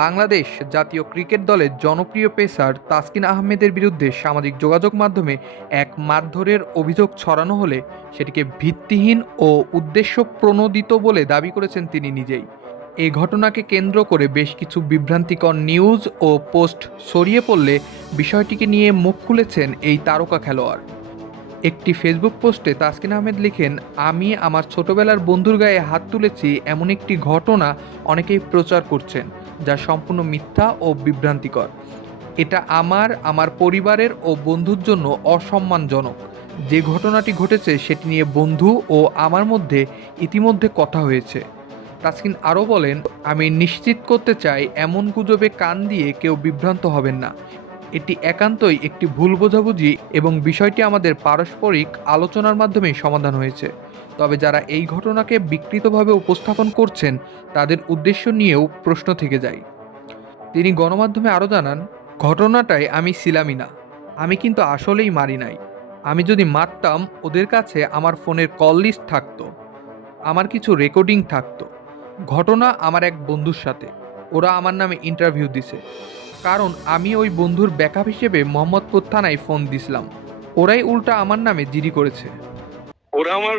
বাংলাদেশ জাতীয় ক্রিকেট দলের জনপ্রিয় পেসার তাসকিন আহমেদের বিরুদ্ধে সামাজিক যোগাযোগ মাধ্যমে এক মারধরের অভিযোগ ছড়ানো হলে সেটিকে ভিত্তিহীন ও উদ্দেশ্য প্রণোদিত বলে দাবি করেছেন তিনি নিজেই। এই ঘটনাকে কেন্দ্র করে বেশ কিছু বিভ্রান্তিকর নিউজ ও পোস্ট ছড়িয়ে পড়লে বিষয়টিকে নিয়ে মুখ খুলেছেন এই তারকা খেলোয়াড়। একটি ফেসবুক পোস্টে তাসকিন আহমেদ লিখেন, আমি আমার ছোটবেলার বন্ধুর গায়ে হাত তুলেছি এমন একটি ঘটনা অনেকেই প্রচার করছেন। যা সম্পূর্ণ মিথ্যা ও বিভ্রান্তিকর। এটা আমার আমার পরিবারের ও বন্ধুর জন্য অসম্মানজনক। যে ঘটনাটি ঘটেছে সেটি নিয়ে বন্ধু ও আমার মধ্যে ইতিমধ্যে কথা হয়েছে। তাসকিন আরও বলেন, আমি নিশ্চিত করতে চাই এমন গুজবে কান দিয়ে কেউ বিভ্রান্ত হবেন না। এটি একান্তই একটি ভুল বোঝাবুঝি এবং বিষয়টি আমাদের পারস্পরিক আলোচনার মাধ্যমেই সমাধান হয়েছে। তবে যারা এই ঘটনাকে বিকৃতভাবে উপস্থাপন করছেন, তাদের উদ্দেশ্য নিয়েও প্রশ্ন থেকে যায়। তিনি গণমাধ্যমে আরও জানান, ঘটনাটায় আমি ছিলামই না। আমি কিন্তু আসলেই মারি নাই। আমি যদি মারতাম, ওদের কাছে আমার ফোনের কল লিস্ট থাকতো। আমার কিছু রেকর্ডিং থাকতো। ঘটনা আমার এক বন্ধুর সাথে। ওরা আমার নামে ইন্টারভিউ দিছে। কারণ আমি ওই বন্ধুর ব্যাকআপ হিসেবে মোহাম্মদপুর থানায় ফোন দিছিলাম। ওরাই উল্টা আমার নামে জিডি করেছে। ওরা আমার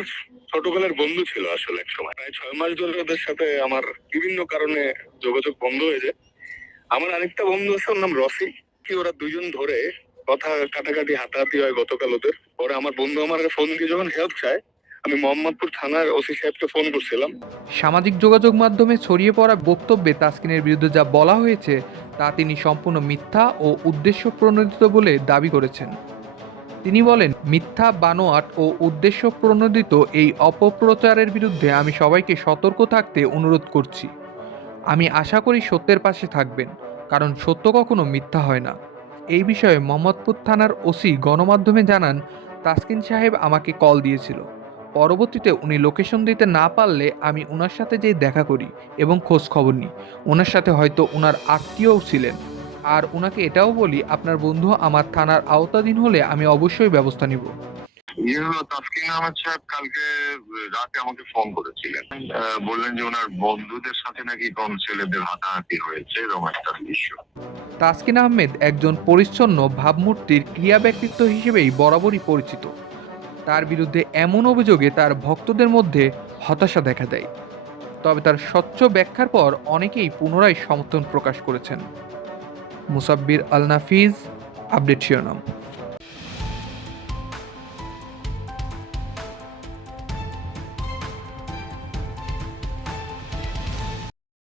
ছোটবেলার বন্ধু ছিল আসলে এক সময়। প্রায় ছয় মাস ধরে ওদের সাথে আমার বিভিন্ন কারণে যোগাযোগ বন্ধ হয়ে যায়। আমার আরেকটা বন্ধু আছে ওর নাম রসি কি ওরা দুজন ধরে কথা কাটাকাটি হাতাহাতি হয় গতকাল ওদের। পরে আমার বন্ধু আমার ফোন দিয়ে যখন হেল্প চায় আমি মোহাম্মদপুর থানার ওসি সাহেবকে ফোন করছিলাম। সামাজিক যোগাযোগ মাধ্যমে ছড়িয়ে পড়া বক্তব্যে তাসকিনের বিরুদ্ধে যা বলা হয়েছে তা তিনি সম্পূর্ণ মিথ্যা ও উদ্দেশ্য প্রণোদিত বলে দাবি করেছেন। তিনি বলেন, মিথ্যা, বানোয়াট ও উদ্দেশ্য প্রণোদিত এই অপপ্রচারের বিরুদ্ধে আমি সবাইকে সতর্ক থাকতে অনুরোধ করছি। আমি আশা করি সত্যের পাশে থাকবেন, কারণ সত্য কখনো মিথ্যা হয় না। এই বিষয়ে মোহাম্মদপুর থানার ওসি গণমাধ্যমে জানান, তাসকিন সাহেব আমাকে কল দিয়েছিল। পরবর্তীতে উনি লোকেশন দিতে না পারলে আমি ওনার সাথে যেয়ে দেখা করি এবং খোঁজ খবর নিই। ওনার সাথে হয়তো ওনার আত্মীয়ও ছিলেন। আর ওনাকে এটাও বলি আপনার বন্ধু আমার থানার আওতাধীন হলে আমি অবশ্যই ব্যবস্থা নিব। ইয়ে তাসকিন আহমেদ সাহেব কালকে রাতে আমাকে ফোন করেছিলেন। বললেন যে ওনার বন্ধুদের সাথে নাকি কোন ছেলেদের হাতাহাতি হয়েছে এরকম একটা তাসকিন আহমেদ একজন পরিচ্ছন্ন ভাবমূর্তির ক্রিয়া ব্যক্তিত্ব হিসেবেই বরাবরই পরিচিত। তার বিরুদ্ধে এমন অভিযোগে তার ভক্তদের মধ্যে হতাশা দেখা দেয়। তবে তার স্বচ্ছ ব্যাখ্যার পর অনেকেই পুনরায় সমর্থন প্রকাশ করেছেন। মুসাব্বির আল নাফিজ আপডেট শিরোনাম।